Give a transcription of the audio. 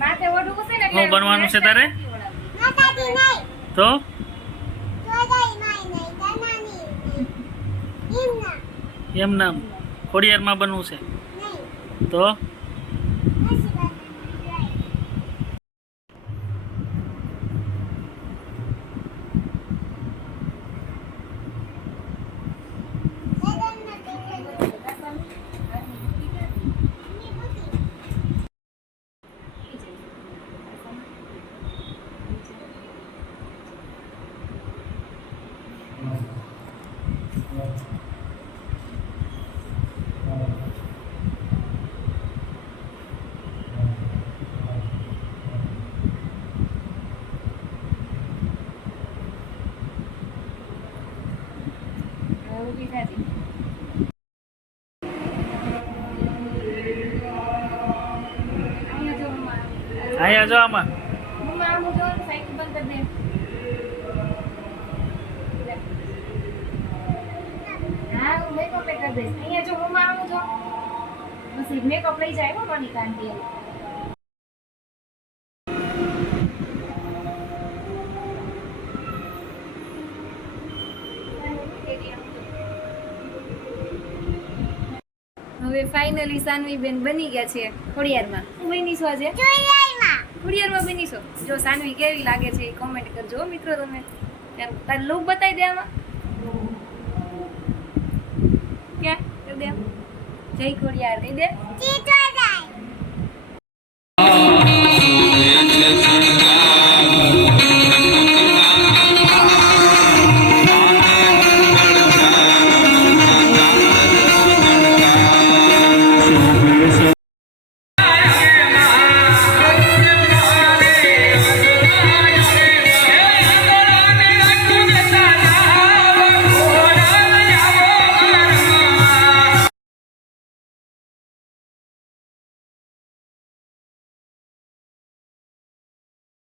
માથે ઓઢવું છે ને હું બનવાનું છે તારે? તો એમ નામ ખોડિયારમાં બનવું છે તો અહીંયા જો આમાં મેકઅપ લઈ જાય મોનિકા આંટી હવે ફાઇનલી સાનવી બેન બની ગયા છે ખોડિયારમાં. હું બનીશું આજે ખોડિયારમાં બનીશું. જો સાનવી કેવી લાગે છે એ કોમેન્ટ કરજો મિત્રો. તમે તાર લુક બતાવી દે આમાં ક્યાં કરી દે જય ખોડિયાર કહી દે.